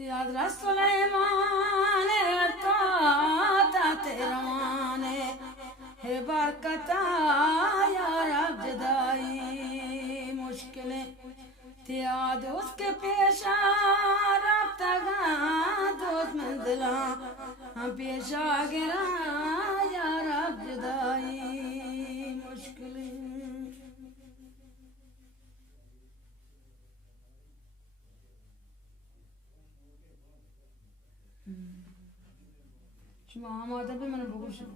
Tiadra Sulaimane ta teramane he barkata ya Rab jadai मुश्किलें त्याद उसके पेशा रब्ता गा दोस्त मंजिला हम पेशा गिरा या रब जुदाई मुश्किलें شما آماده به من بگو شما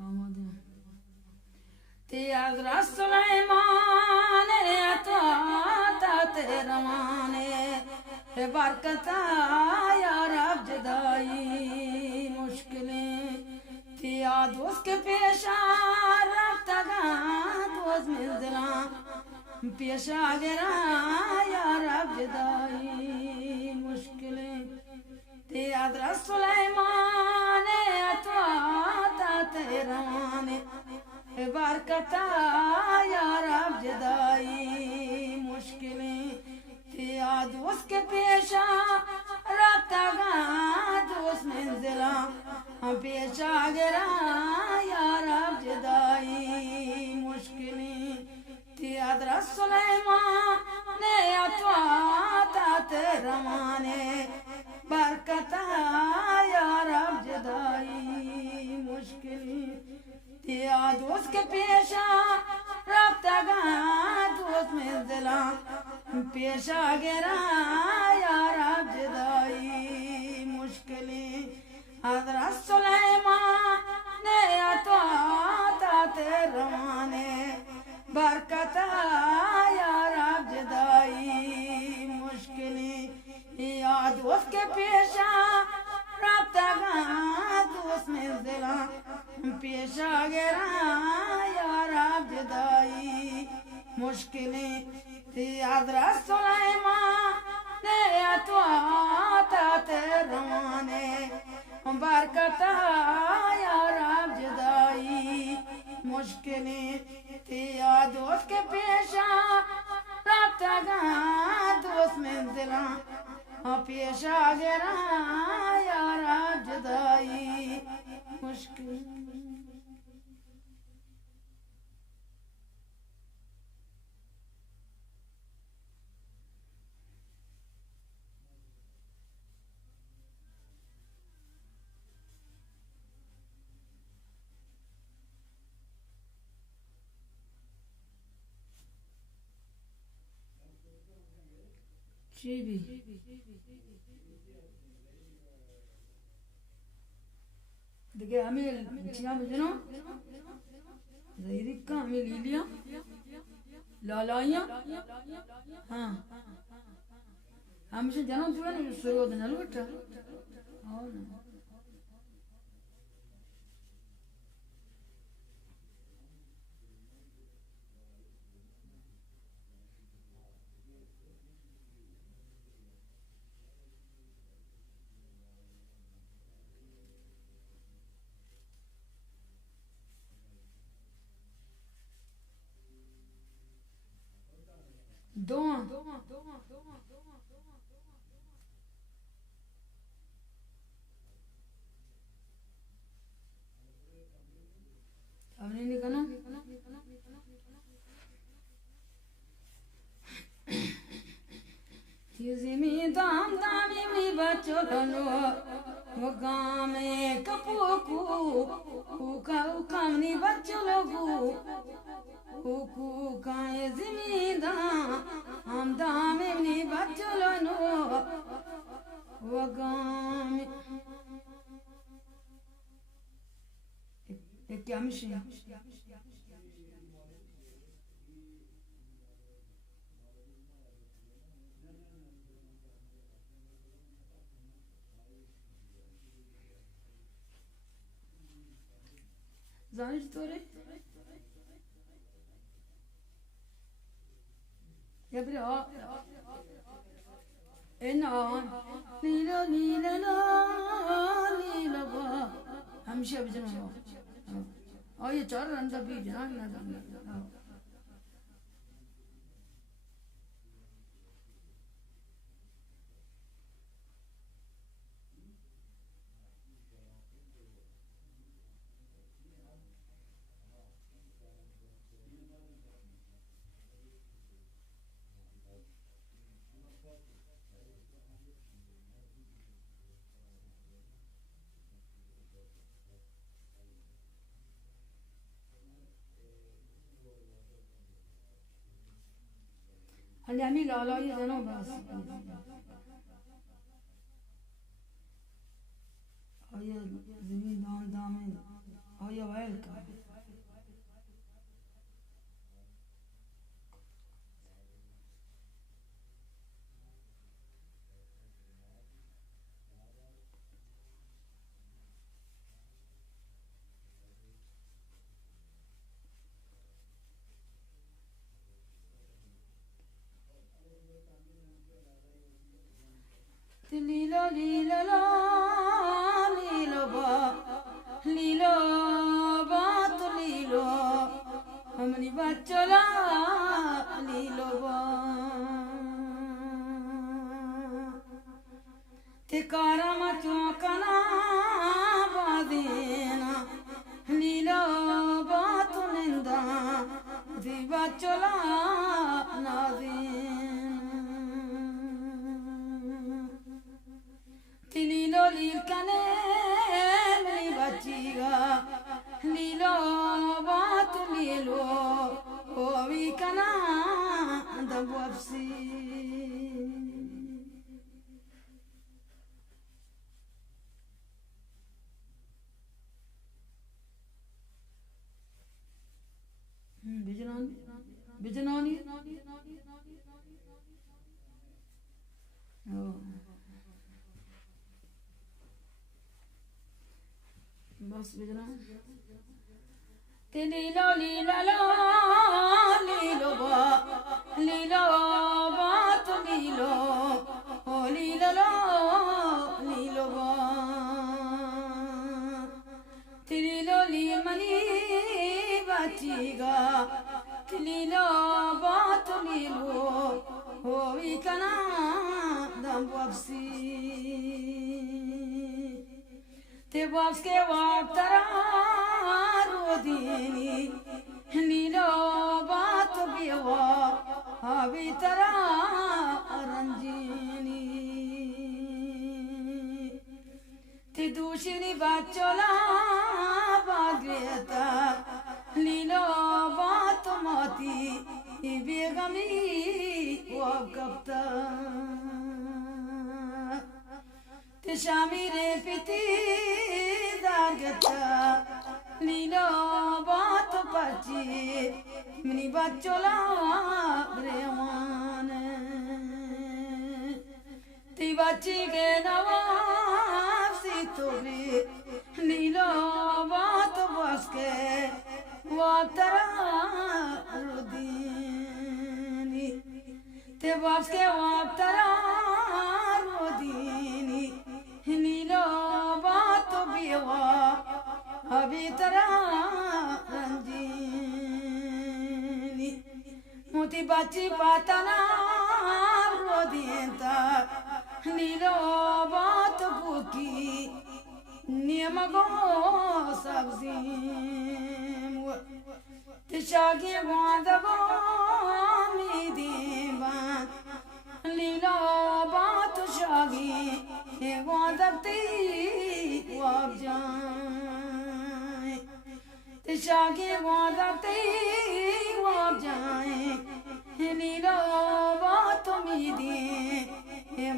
آماده تیادر سلیمان تا تیرمانه برکتا یا رب جدائی مشکلیں تیاد اس کے پیشا رفتا گا دوز منزلان پیشا گرا یا رب جدائی مشکلیں تیادر سلیمان تا تیرمانه برکتا یا رب جدائی مشکلیں تیاد اس کے پیشا رابطہ گا دوست منزلہ پیشا گرا یا رب جدائی مشکلیں تیاد سلیمان تا تیرمانے برکتا یا رب جدائی مشکلیں تیاد اس کے پیشا رابطہ گا دوست منزلہ پیشا گرا یا رب جدائی مشکلیں حضرت سلیمان تا تیرمانے برکتا یا رب جدائی مشکلیں یاد اس کے پیشا رابطہ گا دوست منزلہ پیشا گرا یا رب جدائی مشکلیں حضرت سلیمان تا تیرمانے برکتا یا رب جدائی مشکلیں یاد اس کے پیشا رابطہ گا دوست منزلہ پیشا گرا یا رب جدائی مشکل Chibi. دیگه همه چیا میدونم زیری کامل لیلیا لالایا ها همیشه جنام توی سرود نلوتا Don. आपने लिखा Tizimi dam mi bacholo wo game kapuku ukam ni bacholo ku kae zimi dam ni bacholo wo game क्या मिशन Знаешь, что ли? Я говорю, лила, лила, лила, हम शब्द में आये चार रंदा भी जान ना Eliami lala yedeno bas. Aya zemin damen. Aya welka. Lilo lilo lo lilo ba lilo ba to lilo हमनी बच्चोला lilo ba te karama chokana badena lilo ba to ninda di bच्चोला nadena Lilo lil cane meri bachiga lilo bat lilo ovi kana dabwapsi Bijanani oh बस बजना ते लीलो लीला लो लीलो बा तो लीलो ओ लीलो लो लीलो बा ते लीलो लील मनी बचीगा ते लीलो बा तो लीलो ओ विकना दम वापसी te vaske vaktara rodini nilo bat biwa avitara ranjini te dushini bachola bagreta nilo bat mati begami wakapta te shamire piti dargata lilo bat pachi mini bachola bremane ti bachi ge nawab sitobri lilo bat baske watara rodini te baske watara rodini Nilo bato biwa abitara ranjini Muti bachi patana rodienta Nilo bato buki Niamago sabzim Tishagi wadago midiban Nilo bato shagi Wadakti wabjai Tishagi wadakti wabjai Nilo bato midi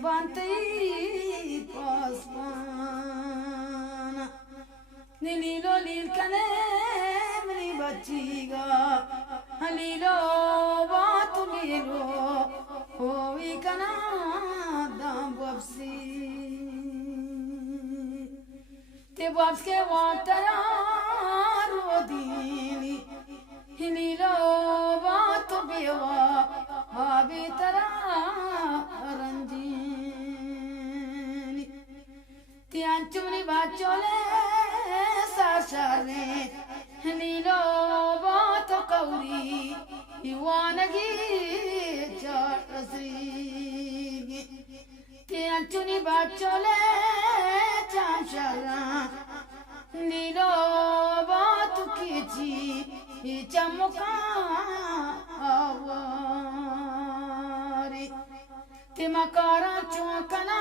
Banti paspana Nilo lil kane mri bachiga Nilo bato milo Hovi kana dam wapsi Te wapske watara rodini Nilo bato biwa abitara ranjini Te anchuni bachole sashare Nilo bato kauri Iwanagi charasri Te anchuni bachole chamshara Nilo batu kichi chamuka awari Te makara chukana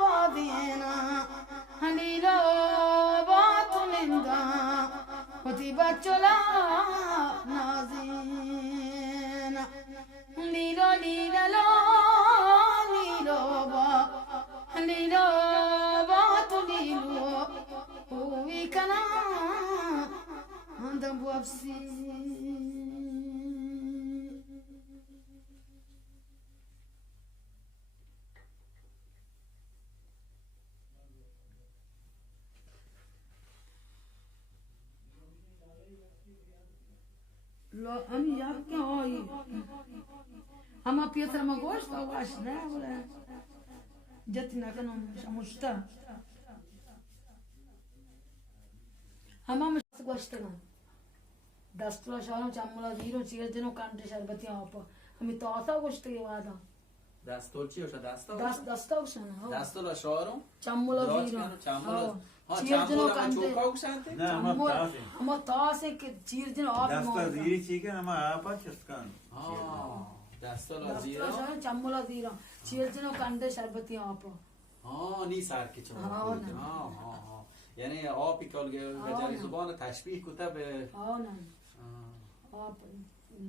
vadena Nilo batu ninda Uti bachola nazina Nilo andam buapsi lo ani jak que oi ama Pietra ma gosta eu acho né جاتنا كانوا مشتا اما مش گوشتنا دستلا شارم چمولا زیرو چیز دینو کانت شربتی آپ همی تاسا گوشته وادا دستول چی وشه دستا دستا وشنا دستول شارم چمولا زیرو چمولا چیز دینو کانت چوکا وشانته نه اما تاسه که چیز دینو آب دستا زیری چی کن اما آبا چسکن دستول زیرو چمولا زیرو چیز دینو کانت شربتی آپ نی سرکی چون یعنی آبی که بجاری زبان تشبیه کته به نه آب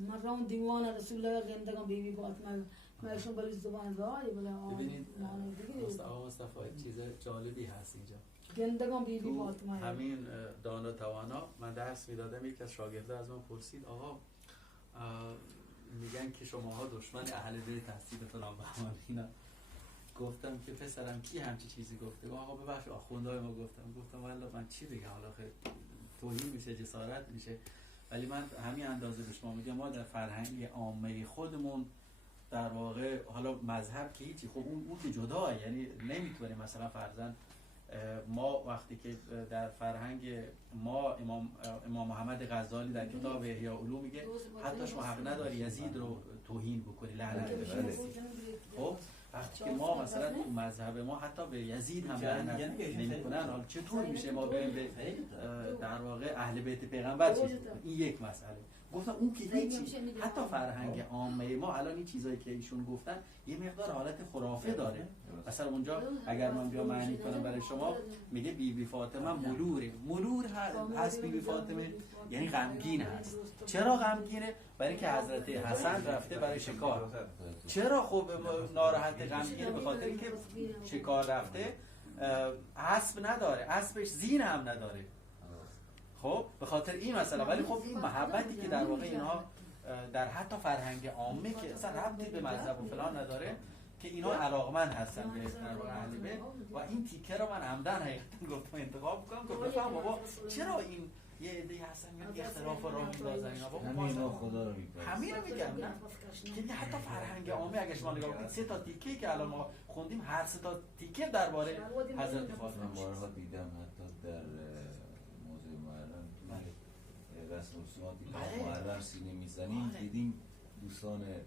مرام دیوان رسول الله زندگان بیبی فاطمه میشون بلی زبان رای بله ببینید مصطفی چیز جالبی هست اینجا زندگان بیبی فاطمه همین دانا توانا من درس میدادم یک از شاگرده از من پرسید آقا میگن که شماها دشمن اهل بیت هستید فلان بهمان اینا گفتم که پسرم کی همچی چیزی گفته آقا ببخش آخوندهای ما گفتم والا من چی بگم حالا خیلی توهین میشه جسارت میشه ولی من همین اندازه به شما میگم ما در فرهنگ عامه خودمون در واقع حالا مذهب که هیچی خب اون که جداه یعنی نمیتونیم مثلا فرضاً ما وقتی که در فرهنگ ما امام محمد غزالی در کتاب احیاء علوم میگه حتی شما حق نداری یزید رو توهین بکنی لعنت ببری خب وقتی که ما مثلا تو مذهب ما حتی به یزید هم لعنت نمی‌کنن حالا چطور میشه ما بریم به در واقع اهل بیت پیغمبر چیز این یک مسئله گفتم اون که هیچی حتی فرهنگ عامه ما الان این چیزایی که ایشون گفتن یه مقدار حالت خرافه داره مثلا اونجا اگر من بیا معنی کنم برای شما میگه بی فاطمه ملور هست بی فاطمه یعنی غمگین هست چرا غمگینه برای که حضرت حسن رفته برای شکار چرا خب ناراحت غمگینه به خاطر اینکه شکار رفته اسب نداره اسبش زین هم نداره خب به خاطر این مسئله ولی خب این محبتی که در واقع اینها در حتی فرهنگ عامه که اصلا ربطی به مذهب و فلان نداره که اینا علاقمند هستن به در واقع اهل بیت و این تیکه رو من عمدن حقیقتا گفتم انتخاب کنم که بفهم بابا چرا این یه عده‌ای هستن میگن اختلاف راه میندازن اینا بابا همین خدا رو میگم همین رو میگم نه که حتی فرهنگ عامه اگه شما نگاه کنید سه تا تیکه که الان ما خوندیم هر سه تا تیکه درباره حضرت فاطمه من بارها دیدم حتی در موضوع محرم رسم و رسوماتی که محرم سینه میزنیم دیدیم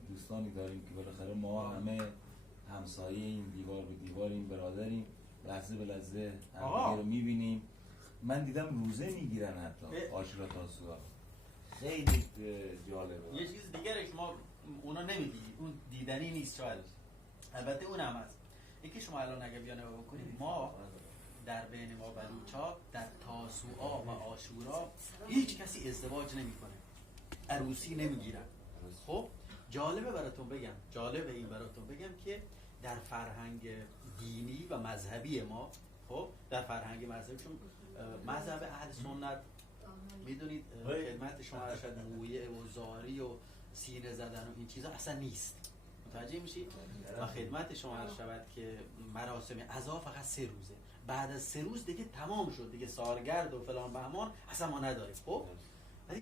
دوستانی داریم که بالاخره ما همه همسایه این دیوار به دیواریم برادریم لحظه به لحظه همدیگه رو میبینیم من دیدم روزه میگیرن حتی عاشورا تاسوعا خیلی جالبه یه چیز دیگه که ما اونا نمیدید اون دیدنی نیست شاید البته اون هم هست اینکه شما الان اگه بیان نگاه بکنید ما در بین ما بلوچا در تاسوعا و عاشورا هیچ کسی ازدواج نمیکنه عروسی نمیگیرن خب جالبه براتون بگم که در فرهنگ دینی و مذهبی ما خب در فرهنگ مذهبی چون مذهب اهل سنت میدونید خدمت شما ارشد مویه و زاری و سینه زدن و این چیزا اصلا نیست متوجه میشید و خدمت شما عرض شود که مراسم عزا فقط 3 روزه بعد از 3 روز دیگه تمام شد دیگه سالگرد و فلان بهمان اصلا ما نداریم خب